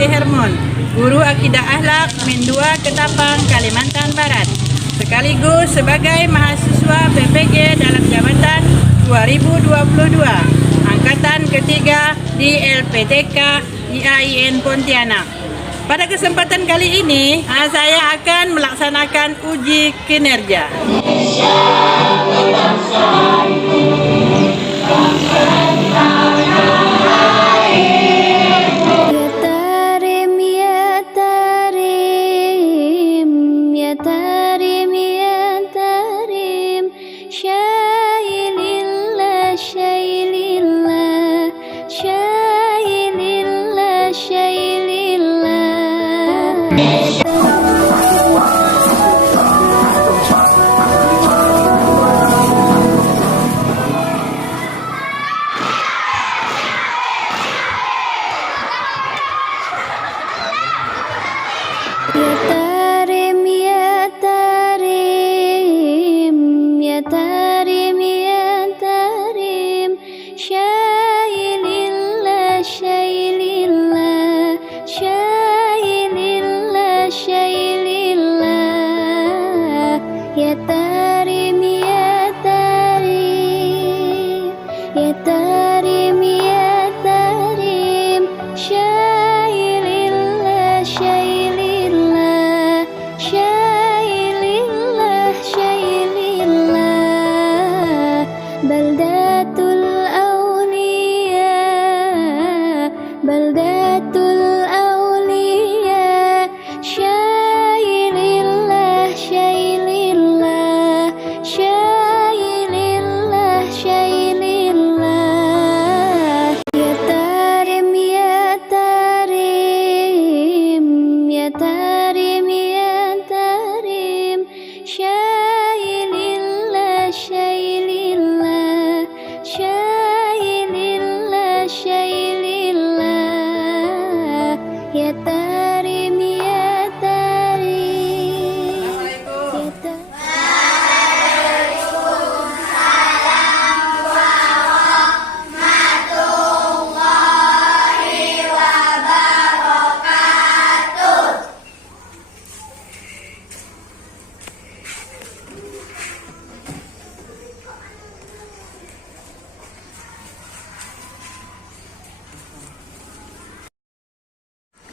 Siti Hermon, Guru Akidah Akhlak Min 2 Ketapang, Kalimantan Barat, sekaligus sebagai mahasiswa PPG dalam jabatan 2022 Angkatan ketiga di LPTK IAIN Pontianak. Pada kesempatan kali ini, saya akan melaksanakan uji kinerja.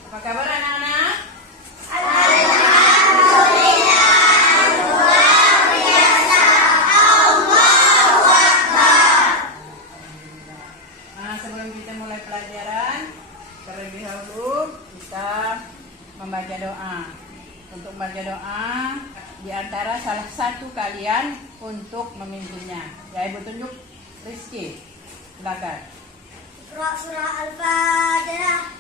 Apa kabar anak-anak? Alhamdulillah, luar biasa. Allahu Akbar. Nah, sebelum kita mulai pelajaran, terlebih dahulu kita membaca doa. Untuk membaca doa, di antara salah satu kalian untuk memimpinnya. Ya, Ibu tunjuk Rizky. Silakan. Iqra surah Al-Fatihah.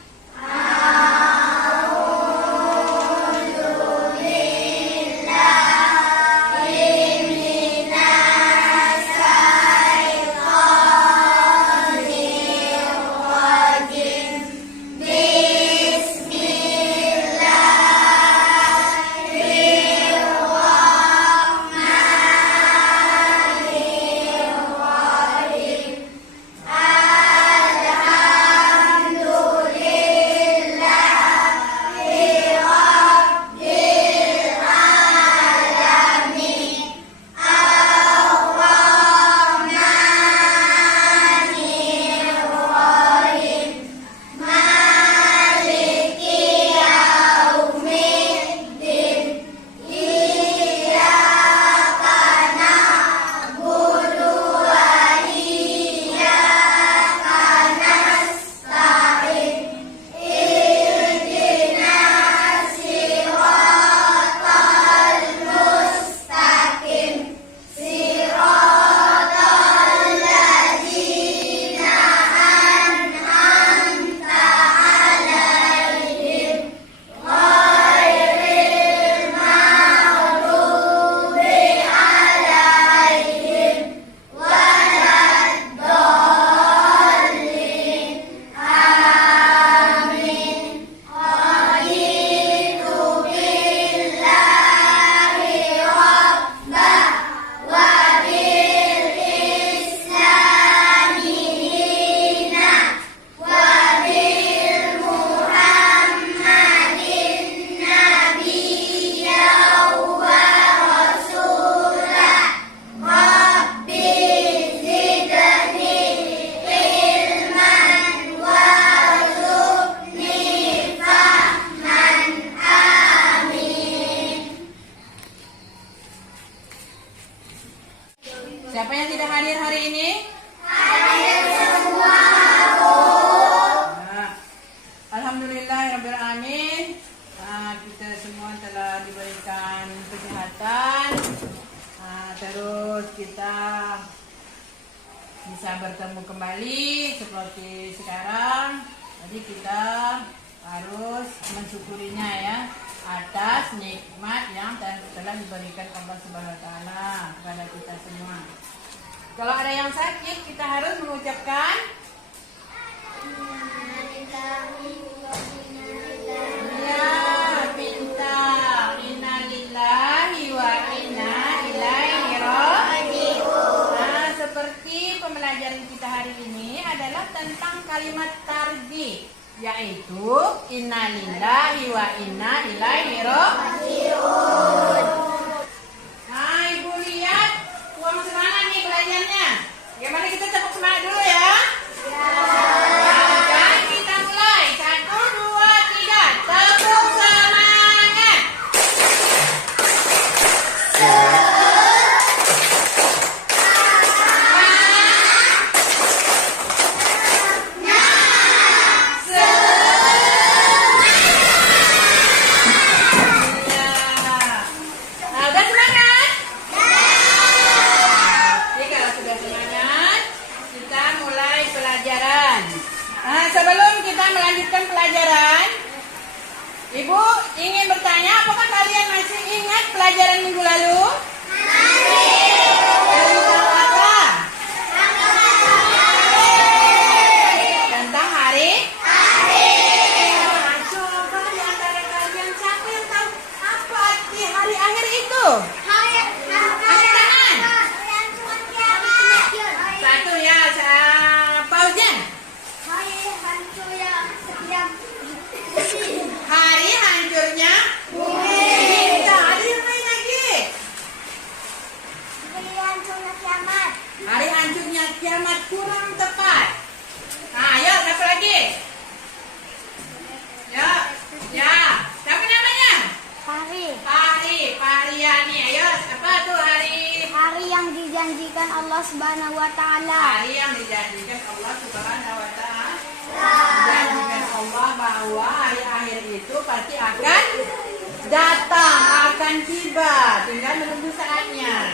beramin. Kita semua telah diberikan kesehatan. Terus kita bisa bertemu kembali seperti sekarang. Jadi kita harus mensyukurinya ya atas nikmat yang telah diberikan Allah Subhanahu wa taala kepada kita semua. Kalau ada yang sakit, kita harus mengucapkan ya, pintar. Innalillahi wa inna ilaihi raji'un. Seperti pembelajaran kita hari ini adalah tentang kalimat tarji, yaitu innalillahi wa inna ilaihi raji'un. Nah, Ibu lihat uang semangat nih belajarnya. Gimana kita tepuk semangat dulu ya? Dan kita mulai. 1, 2, 3. Tepuk semangat. Sebelum kita melanjutkan pelajaran, Ibu ingin bertanya, apakah kalian masih ingat pelajaran minggu lalu? Tentang apa? Tentang hari? Coba di antara kalian siapa yang tahu apa arti hari akhir itu? Angkat tangan. Satu ya, Paujan. Hari hancurnya bumi. Ada yang lain lagi. Hari hancurnya kiamat kurang tepat. Nah, ayo siapa lagi? Ya. Siapa namanya? Pariani. Ayo, apa tuh hari? Hari yang dijanjikan Allah Subhanahu wa taala. Hari yang dijanjikan Allah Subhanahu wa taala. Dijanjikan Allah bahwa hari akhir itu pasti akan datang, akan tiba, tinggal menunggu saatnya.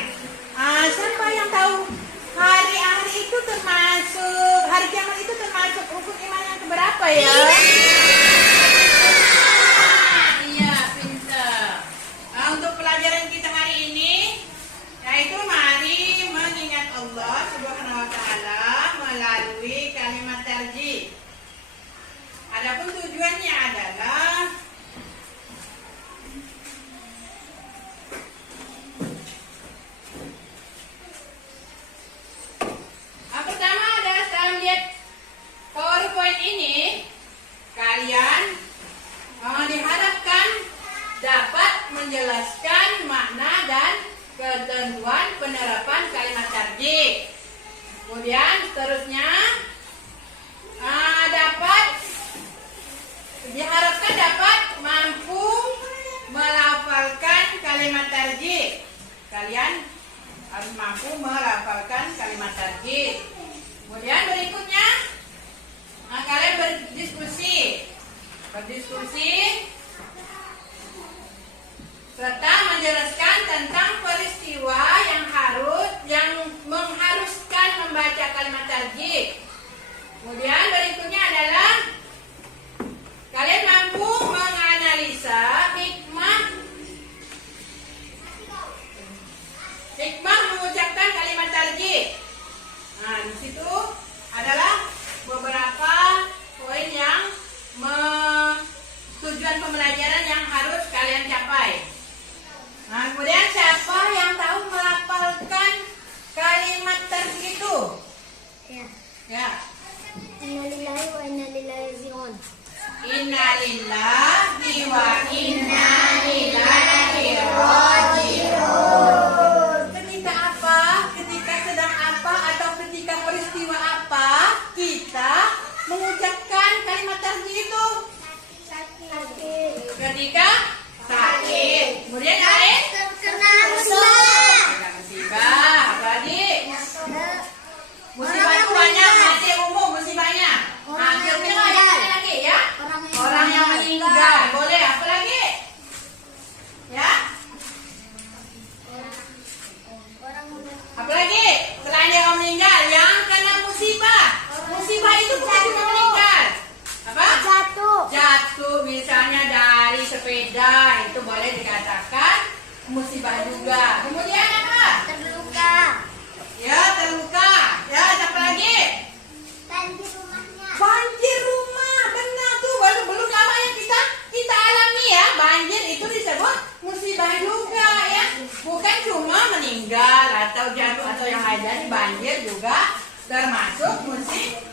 Siapa yang tahu hari akhir itu termasuk, hari kiamat itu termasuk rukun iman yang keberapa ya? Iya, pintar. Untuk pelajaran kita hari ini, yaitu mari mengingat Allah Subhanahu wa taala melalui kalimat tarji. Adapun tujuannya adalah pertama adalah setelah melihat PowerPoint ini, kalian diharapkan dapat menjelaskan makna dan ketentuan penerapan kalimat tarji. Kemudian seterusnya diharapkan dapat mampu melafalkan kalimat tarji. Kalian harus mampu melafalkan kalimat tarji. Kemudian berikutnya kalian berdiskusi serta menjelaskan tentang peristiwa yang mengharuskan membaca kalimat tarji. Kemudian berikutnya adalah kalian mampu menganalisa hikmah mengucapkan kalimat tarji. Nah, di situ adalah beberapa poin yang tujuan pembelajaran yang harus kalian capai. Nah, kemudian siapa yang tahu melafalkan kalimat tarji itu? Ya. Innalillahi wa inna ilaihi raji'un. Innalillahi wa inna ilaihi raji'un. Ketika apa? Ketika sedang apa atau ketika peristiwa apa kita mengucapkan kalimat tarji itu? Ketika sakit. Kemudian lain? Terkena musibah. Musibah. Apa lagi? Musibah itu banyak, masih umum musibahnya. Nah, kira-kira yang mana lagi ya? Orang yang meninggal. sepeda, itu boleh dikatakan musibah juga. Kemudian apa? Terluka. Ya, terluka. Ya, siapa lagi? Banjir rumahnya. Banjir rumah, benar tuh. Belum lama yang kita alami ya. Banjir itu disebut musibah juga ya. Bukan cuma meninggal atau jatuh atau yang lain. Jadi banjir juga termasuk musibah.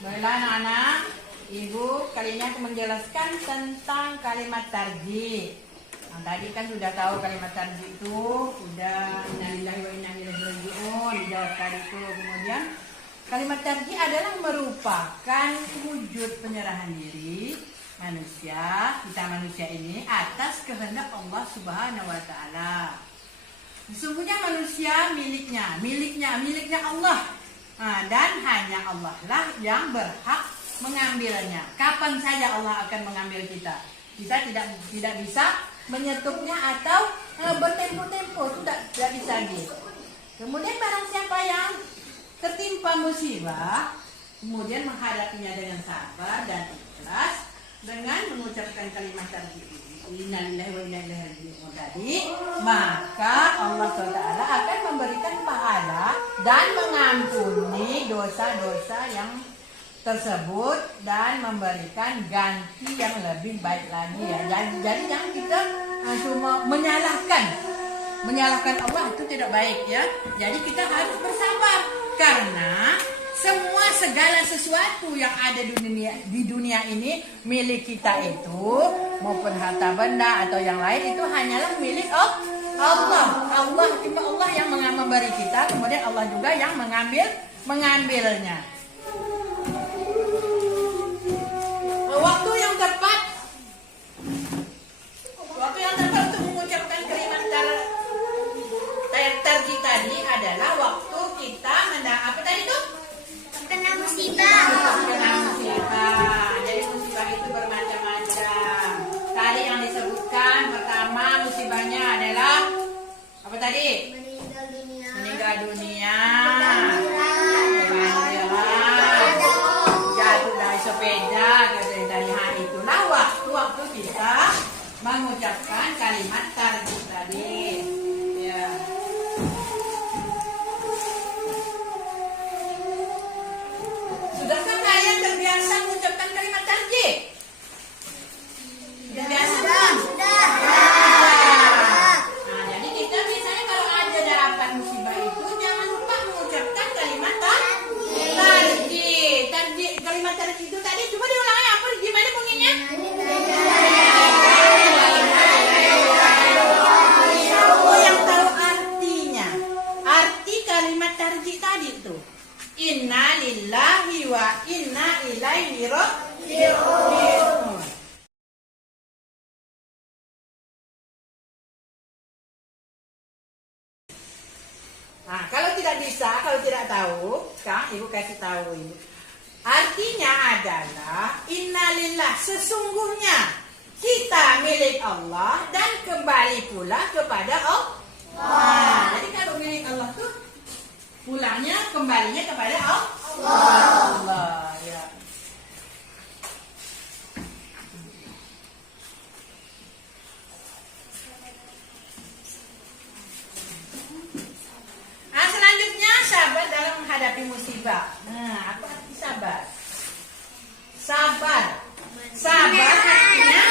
Baiklah anak-anak, Ibu kali ini aku menjelaskan tentang kalimat tarjih. Nah, tadi kan sudah tahu kalimat tarjih itu, sudah innalillahi wa inna ilaihi raji'un dijawab tadi itu. Kemudian kalimat tarjih adalah merupakan wujud penyerahan diri manusia, kita manusia ini atas kehendak Allah Subhanahu wa taala. Sesungguhnya manusia miliknya Allah. Nah, dan hanya Allah lah yang berhak mengambilnya. Kapan saja Allah akan mengambil kita. Kita tidak bisa menyetupnya atau bertempo-tempo, itu tidak bisa gitu. Kemudian barang siapa yang tertimpa musibah, kemudian menghadapinya dengan sabar dan ikhlas dengan mengucapkan kalimat tarjih innalillahi wa inna ilaihi raji'un tadi, maka Allah SWT akan memberikan pahala dan mengampuni dosa-dosa yang tersebut dan memberikan ganti yang lebih baik lagi ya. Jadi jangan kita cuma menyalahkan Allah, itu tidak baik ya. Jadi kita harus bersabar karena segala sesuatu yang ada di dunia ini milik kita itu, maupun harta benda atau yang lain, itu hanyalah milik Allah. Cuma Allah yang memberi kita, kemudian Allah juga yang mengambilnya. Waktu yang tepat untuk mengucapkan kalimat tarjih tadi adalah waktu kita apa tadi tuh? Kena musibah. Jadi musibah itu bermacam-macam. Tadi yang disebutkan pertama musibahnya adalah apa tadi? Meninggal dunia. Kebanjiran. Jatuh dari sepeda dari hari itulah waktu kita mengucapkan kalimat tarjih tadi. Ya. Sudahkah kalian terbiasa mengucapkan kalimat tarjih? Sudah. Nah, jadi kita misalnya kalau ada dapat musibah itu jangan lupa mengucapkan kalimat tarjih. Kalimat tarjih itu tadi coba diulangi apa? Gimana bunyinya? Oh, yang tahu artinya. Arti kalimat tarjih tadi tuh. Inna lillahi wa inna ilaihi raji'un. Nah, kalau tidak tahu, Kang, Ibu kasih tahu Ibu. Artinya adalah innalillah, sesungguhnya kita milik Allah dan kembali pula kepada Allah. Nah, jadi kalau milik Allah tuh pulangnya kembalinya kepada Allah. Ya. Nah, selanjutnya sabar dalam menghadapi musibah. Nah, apa arti sabar? Sabar artinya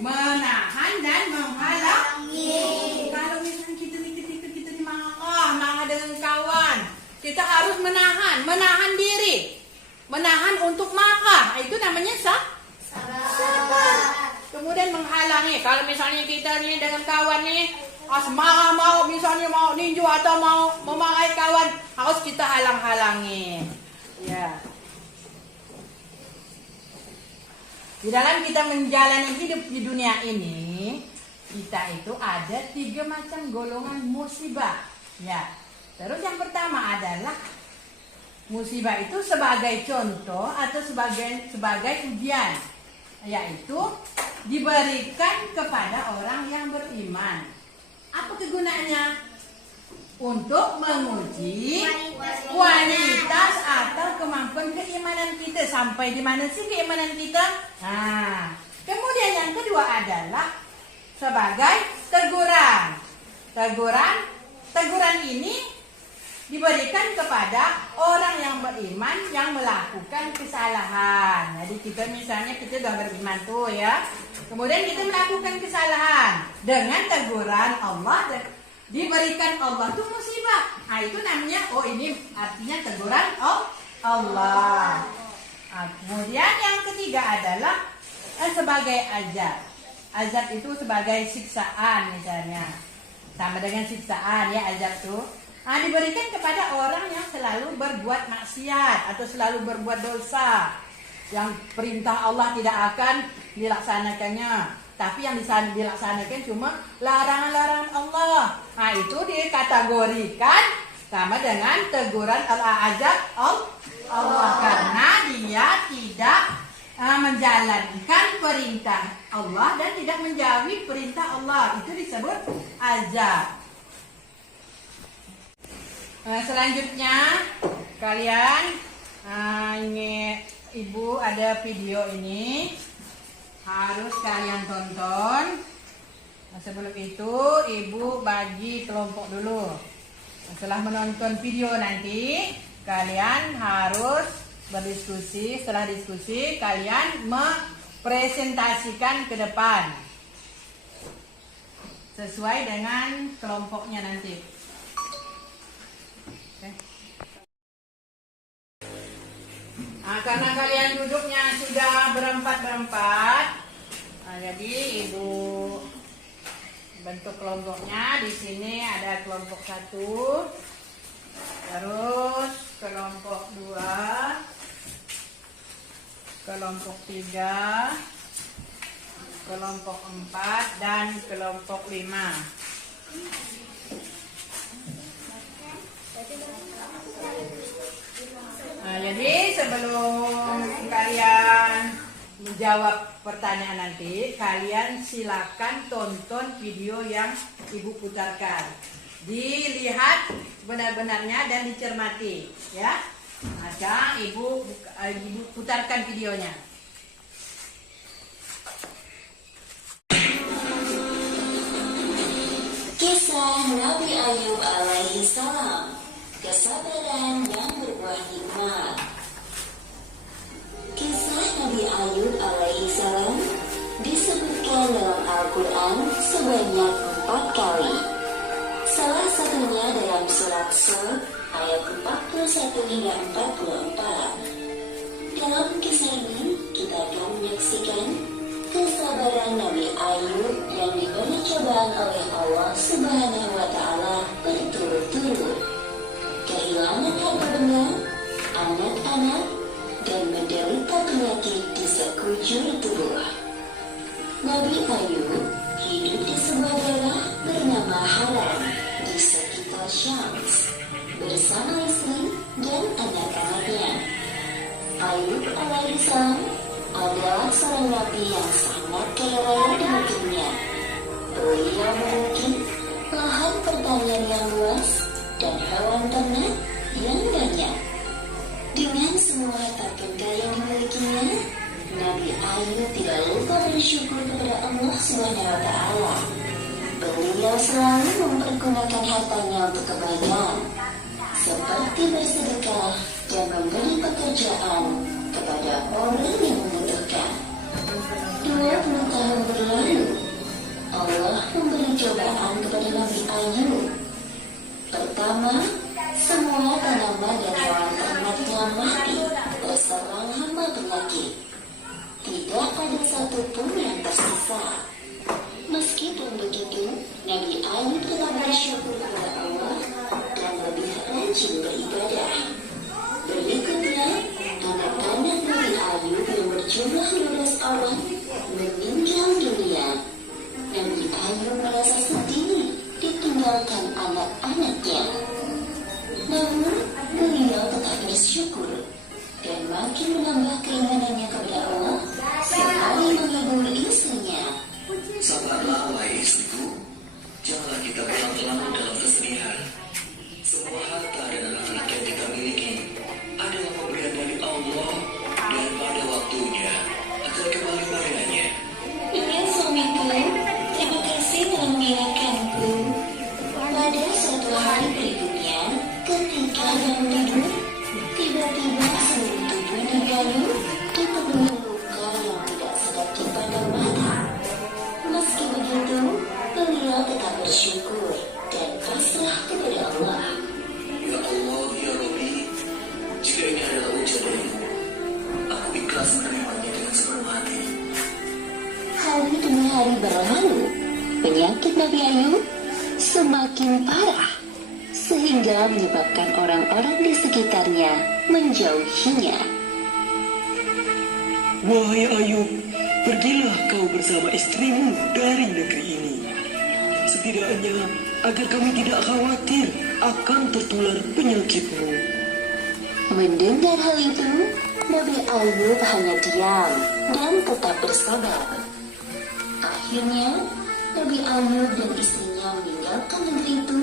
menahan dan menghalangi. Kalau misalnya kita marah dengan kawan, kita harus menahan diri, menahan untuk marah. Itu namanya sabar. Kemudian menghalangi. Kalau misalnya kita nih dengan kawan nih marah, mau ninju atau mau memarahi kawan, harus kita halang-halangi. Ya. Di dalam kita menjalani hidup di dunia ini, kita itu ada 3 macam golongan musibah. Ya. Terus yang pertama adalah musibah itu sebagai contoh atau sebagai ujian, yaitu diberikan kepada orang yang beriman. Apa kegunaannya? untuk menguji kualitas atau kemampuan keimanan kita. Sampai di mana sih keimanan kita? Kemudian yang kedua adalah sebagai teguran. Teguran ini diberikan kepada orang yang beriman yang melakukan kesalahan. Jadi kita sudah beriman tuh ya. Kemudian kita melakukan kesalahan dengan teguran Allah dan diberikan Allah tuh musibah. Itu namanya ini artinya teguran Allah. Kemudian yang ketiga adalah sebagai azab. Azab itu sebagai siksaan misalnya. Sama dengan siksaan ya azab tuh. Diberikan kepada orang yang selalu berbuat maksiat atau selalu berbuat dosa, yang perintah Allah tidak akan dilaksanakannya, tapi yang dilaksanakan cuma larangan-larangan Allah. Itu dikategorikan sama dengan teguran azab Allah karena dia tidak menjalankan perintah Allah dan tidak menjauhi perintah Allah. Itu disebut azab. Selanjutnya kalian ini ibu ada video ini harus kalian tonton. Sebelum itu ibu bagi kelompok dulu. Setelah menonton video nanti kalian harus berdiskusi. Setelah diskusi kalian mempresentasikan ke depan sesuai dengan kelompoknya nanti. Karena kalian duduknya sudah berempat, jadi ibu bentuk kelompoknya. Di sini ada kelompok 1, terus kelompok 2, kelompok 3, kelompok 4 dan kelompok 5. Jadi sebelum kalian menjawab pertanyaan nanti, kalian silakan tonton video yang ibu putarkan. Dilihat benar-benarnya dan dicermati, ya. Sekarang ibu putarkan videonya. Kisah Nabi Ayub alaihi salam, kesabaran yang berbuah hikmah. Kisah Nabi Ayub alaihi salam disebutkan dalam Al-Quran sebanyak 4 kali. Salah satunya dalam surat Sod ayat 41 hingga 44. Dalam kisah ini kita akan menyaksikan kesabaran Nabi Ayub yang diberi cobaan oleh Allah Subhanahu wa Ta'ala berturut-turut. Kehilangan harta benda, anak-anak, dan menderita penyakit di sekujur tubuh. Nabi Ayub hidup di sebuah daerah bernama Haran di sekitar Syams bersama istri dan anak-anaknya. Ayub alaihissalam adalah seorang nabi yang sangat kaya raya di negerinya. Beliau memiliki lahan pertanian yang luas dan hewan ternak yang banyak. Dengan semua harta benda yang dimilikinya, Nabi Ayub tidak lupa bersyukur kepada Allah Subhanahu wa Ta'ala. Beliau selalu mempergunakan hartanya untuk kebaikan, seperti bersedekah dan memberi pekerjaan kepada orang yang membutuhkan. 20 tahun berlalu, Allah memberi cobaan kepada Nabi Ayub. Pertama, semua tanaman dan hewan ternaknya mati terserang hama penyakit. Tidak ada satupun yang tersisa. Meskipun begitu, Nabi Ayub tetap bersyukur kepada Allah dan lebih rajin beribadah. Berikutnya, anak-anak Nabi Ayub yang berjumlah 12 orang meninggal dunia. Nabi Ayub merasa sedih ditinggalkan anak-anaknya. Namun, beliau tetap bersyukur dan makin menambah keimanannya kepada Allah sekali menghibur istrinya. Sabarlah wahai istriku, janganlah kita berlarut-larut dalam kesedihan. Ayub semakin parah, sehingga menyebabkan orang-orang di sekitarnya menjauhinya. Wahai Ayub, pergilah kau bersama istrimu dari negeri ini. Setidaknya agar kami tidak khawatir akan tertular penyakitmu. Mendengar hal itu, Nabi Ayub hanya diam dan tetap bersabar. Akhirnya, Nabi Ayub dan istrinya meninggalkan negeri itu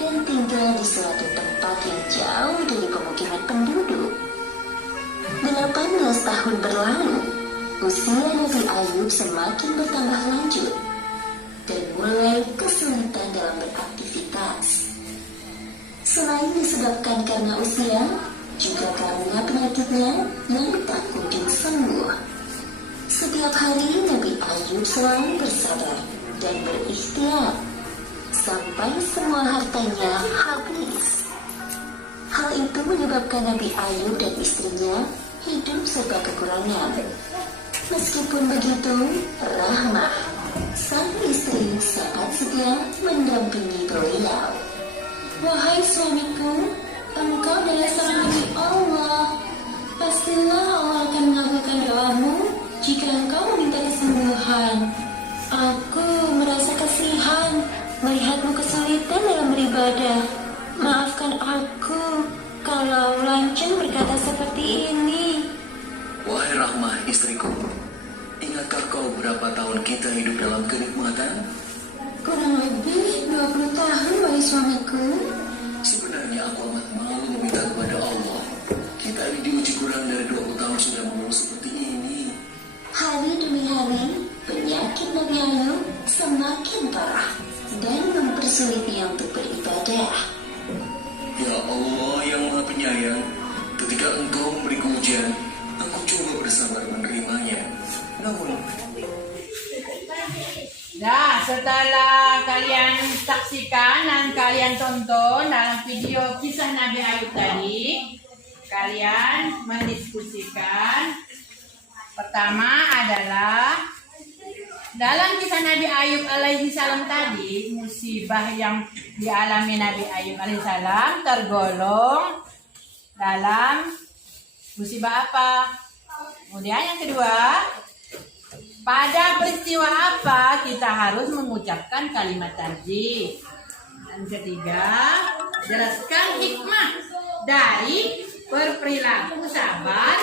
dan tinggal di suatu tempat yang jauh dari pemukiman penduduk. 18 tahun berlalu, usia Nabi Ayub semakin bertambah lanjut dan mulai kesulitan dalam beraktivitas. Selain disebabkan karena usia, juga karena penyakitnya yang tak kunjung sembuh. Setiap hari Nabi Ayub selalu bersabar dan berikhtiar sampai semua hartanya habis. Hal itu menyebabkan Nabi Ayub dan istrinya hidup serba kekurangan. Meskipun begitu, Rahmah, sang istri, sangat setia mendampingi beliau. Wahai suamiku, engkau adalah seorang Nabi Allah. Pastilah Allah akan mengabulkan doamu jika engkau meminta kesembuhan. Aku merasa kasihan melihatmu kesulitan dalam beribadah. Maafkan aku kalau lancang berkata seperti ini. Wahai Rahmah istriku, ingatkah kau berapa tahun kita hidup dalam kenikmatan? Kurang lebih 20 tahun, wahai suamiku. Sebenarnya aku amat malu meminta kepada Allah. Kita ini diuji kurang dari 20 tahun sudah mengeluh seperti ini. Hari demi hari, penyakit Nabi Ayub semakin parah dan mempersulitnya untuk beribadah. Ya Allah yang Maha Penyayang, ketika Engkau memberiku ujian, aku coba bersabar menerimanya. Namun, Nah, setelah kalian saksikan dan kalian tonton dalam video kisah Nabi Ayub tadi, kalian mendiskusikan. Pertama adalah dalam kisah Nabi Ayub alaihi salam tadi, musibah yang dialami Nabi Ayub alaihi salam tergolong dalam musibah apa? Kemudian yang kedua, pada peristiwa apa kita harus mengucapkan kalimat tarjih? Dan ketiga, jelaskan hikmah dari berperilaku sabar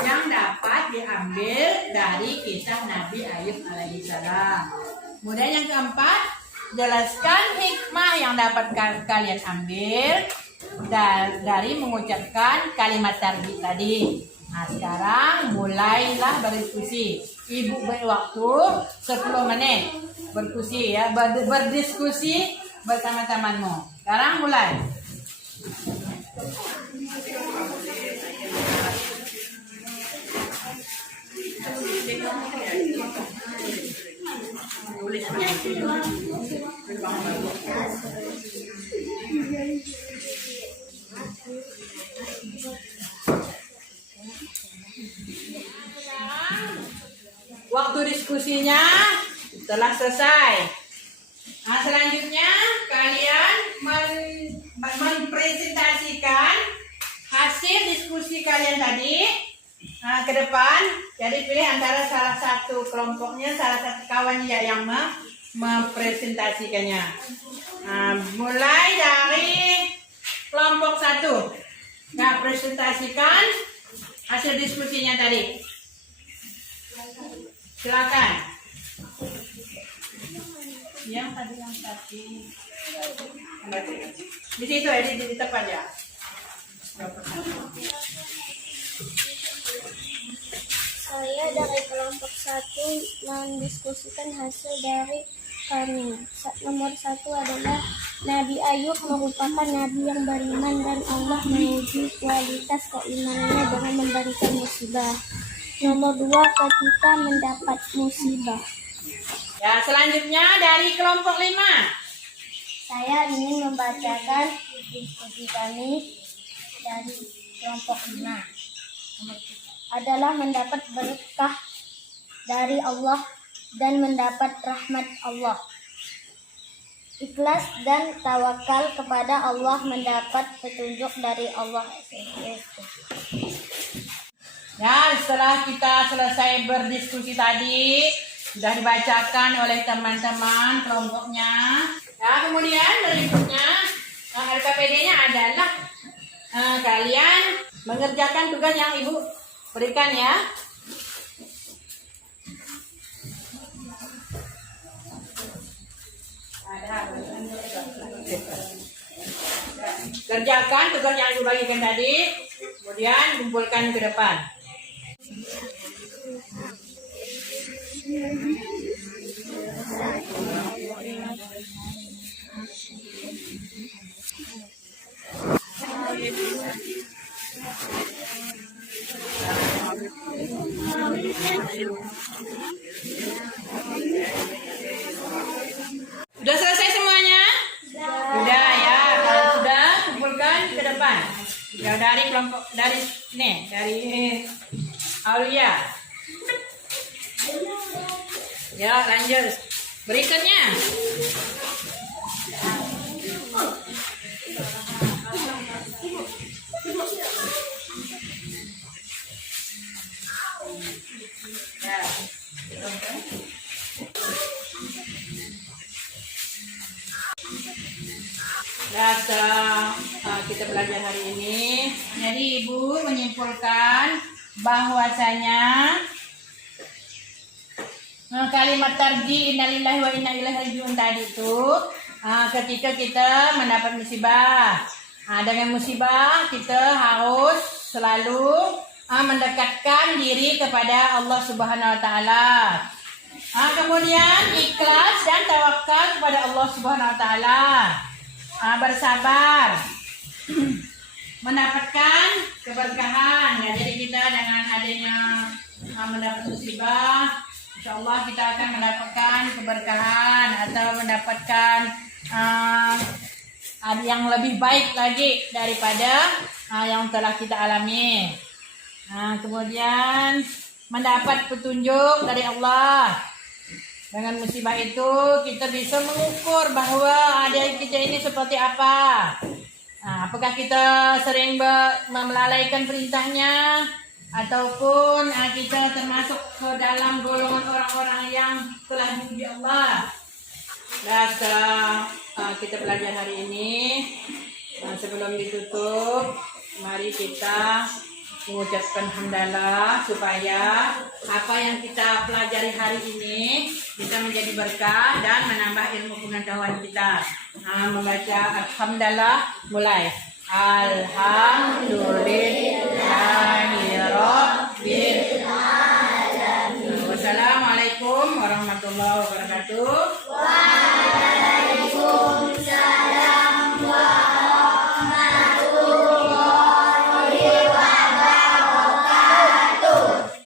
yang dapat diambil dari kisah Nabi Ayub alaihi salam. Kemudian yang keempat, jelaskan hikmah yang dapat kalian ambil dari mengucapkan kalimat tarjih tadi. Nah, sekarang mulailah berdiskusi. Ibu beri waktu 10 menit berdiskusi ya, berdiskusi bersama temanmu. Sekarang mulai. Waktu diskusinya telah selesai. Nah, selanjutnya kalian mempresentasikan hasil diskusi kalian tadi ke depan. Jadi pilih antara salah satu kelompoknya, salah satu kawannya yang mempresentasikannya. Nah, mulai dari kelompok 1. Nah, presentasikan hasil diskusinya tadi. Silakan. Yang tadi di situ ya, di tempat ya. Saya dari kelompok 1 mendiskusikan hasil dari kami. Nomor 1 adalah Nabi Ayub merupakan nabi yang beriman dan Allah menguji kualitas keimanannya dengan memberikan musibah. Nomor 2, ketika mendapat musibah. Ya, selanjutnya dari kelompok 5. Saya ingin membacakan diskusi kami dari kelompok 5. Adalah mendapat berkah dari Allah dan mendapat rahmat Allah. ikhlas dan tawakal kepada Allah, mendapat petunjuk dari Allah. Ya, setelah kita selesai berdiskusi tadi, sudah dibacakan oleh teman-teman kelompoknya. Ya, kemudian berikutnya RKPD-nya adalah kalian mengerjakan tugas yang Ibu berikan ya. Kerjakan tugas yang Ibu bagikan tadi, kemudian kumpulkan ke depan. Sudah selesai semuanya? Sudah ya. Kalau sudah, kumpulkan ke depan. Ya, dari kelompok dari Aulia. Ya, lanjut. Berikutnya. Ya. Nah, setelah kita belajar hari ini, jadi Ibu menyimpulkan bahwasanya kalimat tarji innalillahi wa inna ilaihi rajiun tadi itu ketika kita mendapat musibah, dengan musibah kita harus selalu mendekatkan diri kepada Allah Subhanahu wa taala. Kemudian ikhlas dan tawakal kepada Allah Subhanahu wa taala. Bersabar mendapatkan keberkahan ya. Jadi kita dengan adanya mendapat musibah, insyaallah kita akan mendapatkan keberkahan atau mendapatkan yang lebih baik lagi daripada yang telah kita alami. Kemudian mendapat petunjuk dari Allah. Dengan musibah itu kita bisa mengukur bahwa diri kita ini seperti apa. Apakah kita sering melalaikan perintahnya, ataupun kita termasuk ke dalam golongan orang-orang yang telah dipuji Allah. Dan setelah kita belajar hari ini, sebelum ditutup, mari kita mengucapkan hamdalah supaya apa yang kita pelajari hari ini bisa menjadi berkah dan menambah ilmu pengetahuan kita. Membaca alhamdulillah, mulai. Alhamdulillahirabbil alamin. Wassalamualaikum warahmatullahi wabarakatuh.